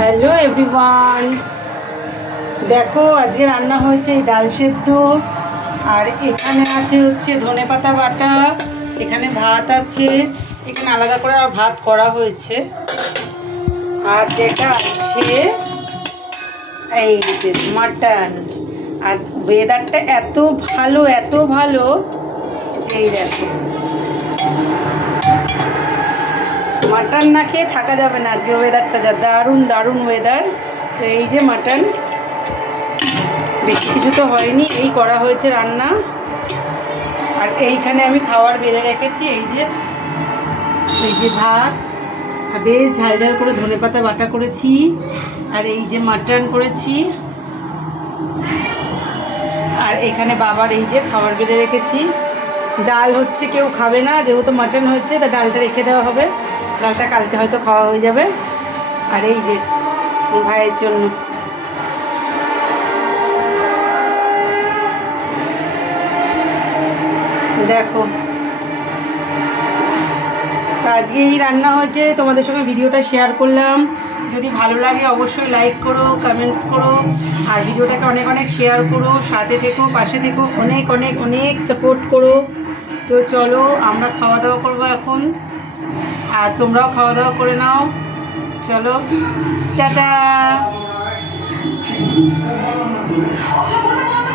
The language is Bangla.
হ্যালো এভরিওয়ান, দেখো আজকে রান্না হয়েছে ডাল সেদ্ধ, আর এখানে আছে হচ্ছে ধনেপাতা বাটা, এখানে ভাত আছে, এখানে আলাদা করে আর ভাত করা হয়েছে, আর যেটা আছে এই যে মাটন। আর ওয়েদারটা এত ভালো যে এই দেখো মাটন না খেয়ে থাকা যাবে না। আজকে ওয়েদারটা যা দারুণ ওয়েদার। তো এই যে মাটন, বেশি কিছু তো হয়নি, এই করা হয়েছে রান্না। আর এইখানে আমি খাবার বেড়ে রেখেছি, এই যে ভাত, বেশ ঝাল করে ধনেপাতা বাটা করেছি, আর এই যে মাটন করেছি, আর এখানে বাবার এই যে খাবার বেড়ে রেখেছি। ডাল হচ্ছে কেউ খাবে না, যেহেতু মাটন হচ্ছে তা ডালটা রেখে দেওয়া হবে, ডালটা কালকে হয়তো খাওয়া হয়ে যাবে। আর এই যে ভাইয়ের জন্য দেখো, আজকে এই রান্না হয়েছে, তোমাদের সঙ্গে ভিডিওটা শেয়ার করলাম। যদি ভালো লাগে অবশ্যই লাইক করো, কমেন্টস করো, আর ভিডিওটাকে অনেক শেয়ার করো, সাথে থেকো, পাশে থেকো, অনেক সাপোর্ট করো। তো চলো আমরা খাওয়া দাওয়া করবো এখন, আর তোমরাও খাওয়া দাওয়া করে নাও। চলো টাটা।